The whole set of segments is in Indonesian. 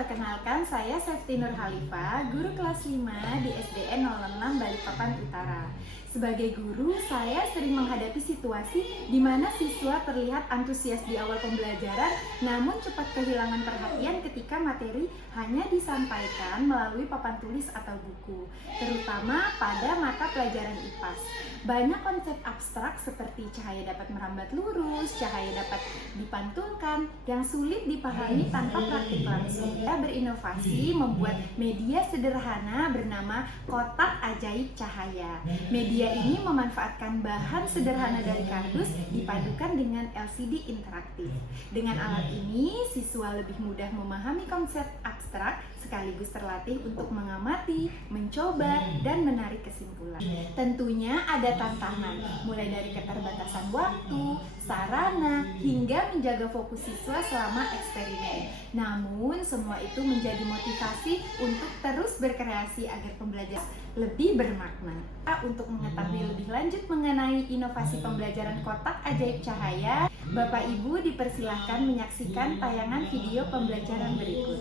perkenalkan saya Sefti Nur Halifa, guru kelas 5 di SDN 06 Balikpapan Utara. Sebagai guru, saya sering menghadapi situasi di mana siswa terlihat antusias di awal pembelajaran, namun cepat kehilangan perhatian ketika materi hanya disampaikan melalui papan tulis atau buku, terutama pada mata pelajaran IPAS. Banyak konsep abstrak seperti cahaya dapat merambat lurus, cahaya dapat dipantulkan, yang sulit dipahami tanpa praktik langsung. Kita berinovasi membuat media sederhana bernama kotak ajaib cahaya. Media ini memanfaatkan bahan sederhana dari kardus dipadukan dengan LCD interaktif. Dengan alat ini, siswa lebih mudah memahami konsep abstrak sekaligus terlatih untuk mengamati, mencoba, dan menarik kesimpulan. Tentunya ada tantangan, mulai dari keterbatasan waktu, sarana, hingga menjaga fokus siswa selama eksperimen. Namun, semua itu menjadi motivasi untuk terus berkreasi agar pembelajaran lebih bermakna. Untuk mengetahui lebih lanjut mengenai inovasi pembelajaran kotak ajaib cahaya, Bapak Ibu dipersilahkan menyaksikan tayangan video pembelajaran berikut.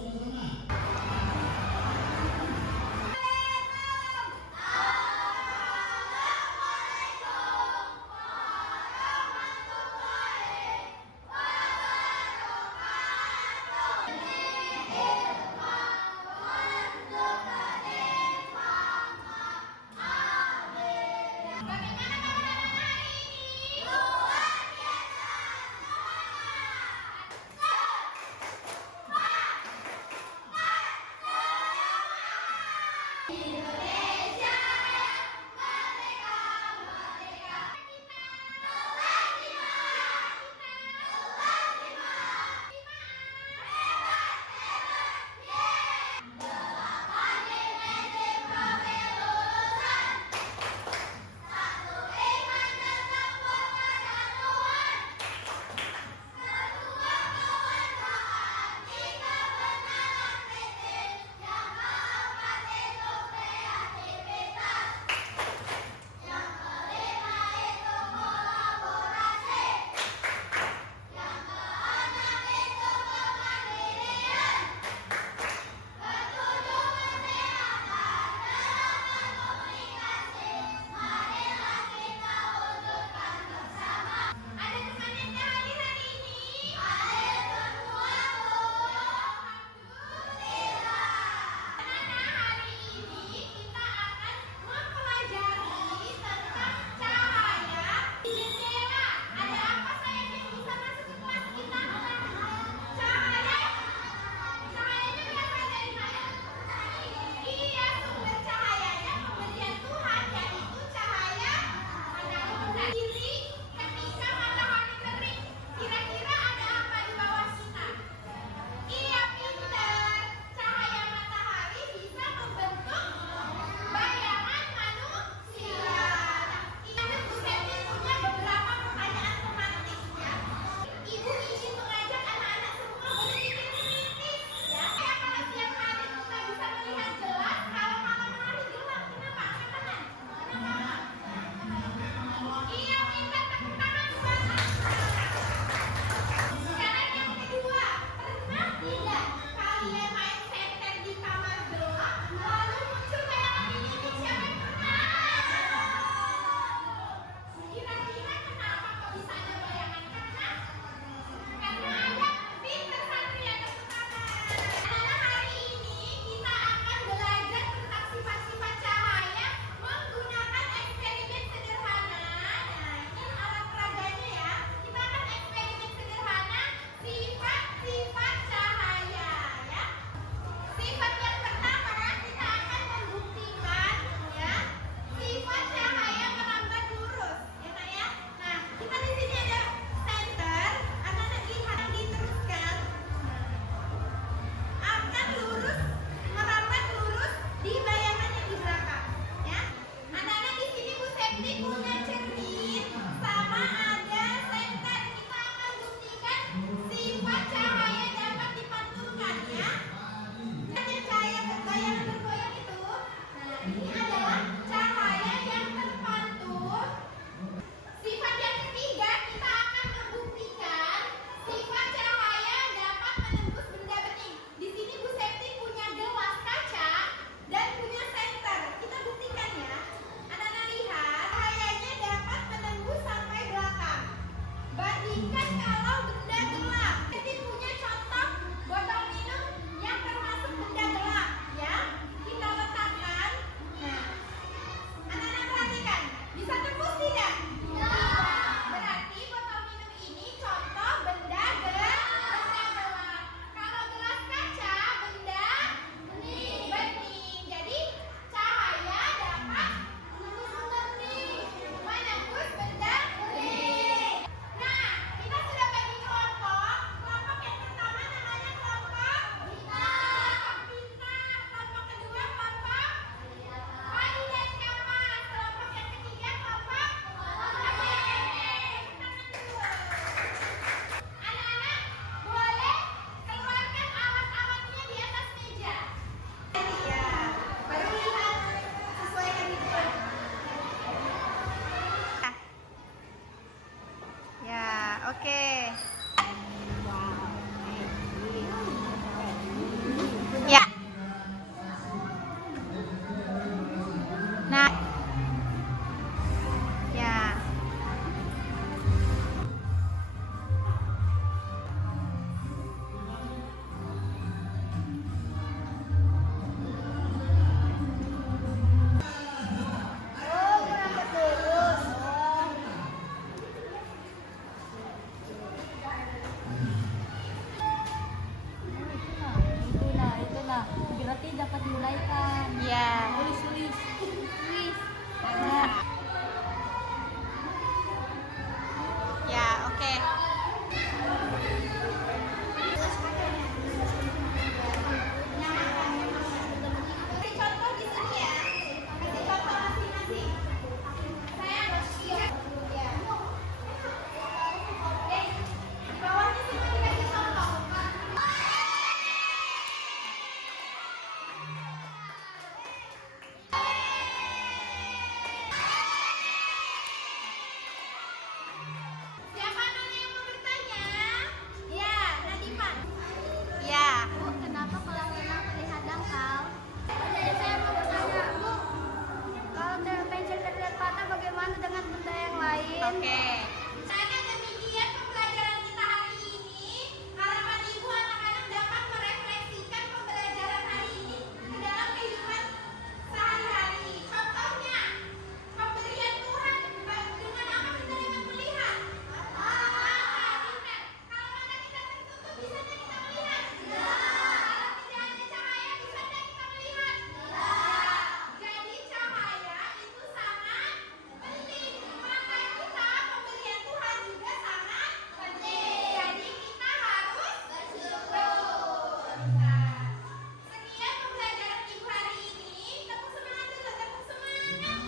Oke. Karena demikian pembelajaran kita hari ini, harapan ibu anak-anak dapat merefleksikan pembelajaran hari ini ke dalam kehidupan sehari-hari. Contohnya, pemberian Tuhan dengan apa kita dapat melihat? Kalau mata kita tertutup, bisanya kita melihat? Kalau tidak ada cahaya, bisanya kita melihat? Jadi cahaya itu sangat penting. Mata kita, pemberian Tuhan juga sangat penting. Jadi kita harus bersyukur. Sekian pembelajaran ibu hari ini. Tepuk semangat dulu, tepuk semangat.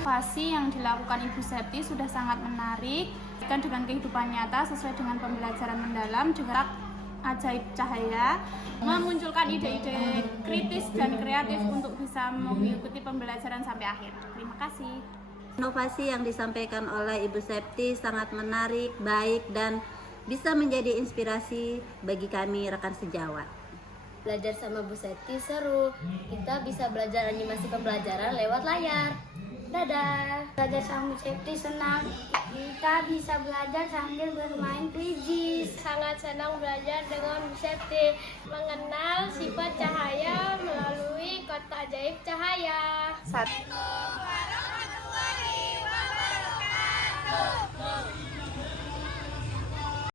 Inovasi yang dilakukan Ibu Septi sudah sangat menarik dan dengan kehidupan nyata sesuai dengan pembelajaran mendalam dengan ajaib cahaya, memunculkan ide-ide kritis dan kreatif untuk bisa mengikuti pembelajaran sampai akhir. Terima kasih. Inovasi yang disampaikan oleh Ibu Septi sangat menarik, baik, dan bisa menjadi inspirasi bagi kami rekan sejawat. Belajar sama Bu Septi seru. Kita bisa belajar animasi pembelajaran lewat layar. Dadah. Belajar sama Bu Septi senang. Kita bisa belajar sambil bermain pijis. Sangat senang belajar dengan Bu Septi, mengenal sifat cahaya melalui kota ajaib cahaya. Warahmatullahi wabarakatuh.